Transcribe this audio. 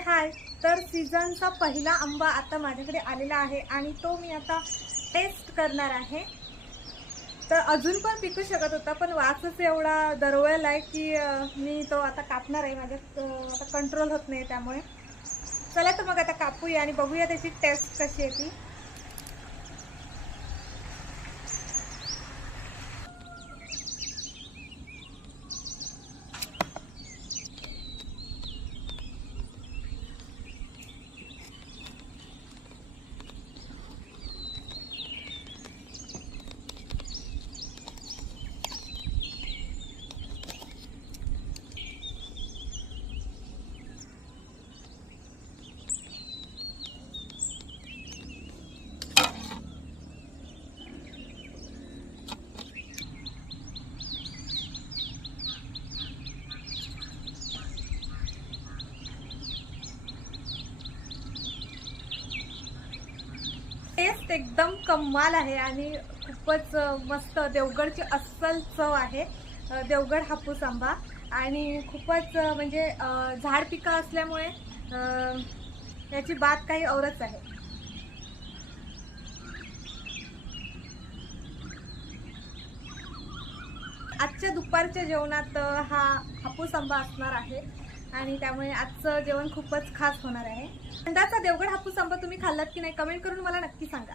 हाय. तर सीझनचा पहिला आंबा आता माझ्याकडे आलेला आहे आणि तो मी आता टेस्ट करणार आहे. तर अजून पण पिकू शकत होता, पण वासच एवढा दरवळलाय की मी तो आता कापणार आहे. आता कंट्रोल होत नाही त्यामुळे. चला तर मग आता कापूया आणि बघूया त्याची टेस्ट कशी आहे ती. टेस्ट एकदम कमाल आहे आणि खूपच मस्त. देवगडची अस्सल चव आहे. देवगड हापूस आंबा आणि खूपच म्हणजे झाड पिका असल्यामुळे याची बात काही औरच आहे. आजच्या दुपारच्या जेवणात हा हापूस आंबा असणार आहे आणि त्यामुळे आजचं जेवण खूपच खास होणार आहे. यंदाचा देवगड हापूस आंबा तुम्ही खाल्लात की नाही, कमेंट करून मला नक्की सांगा.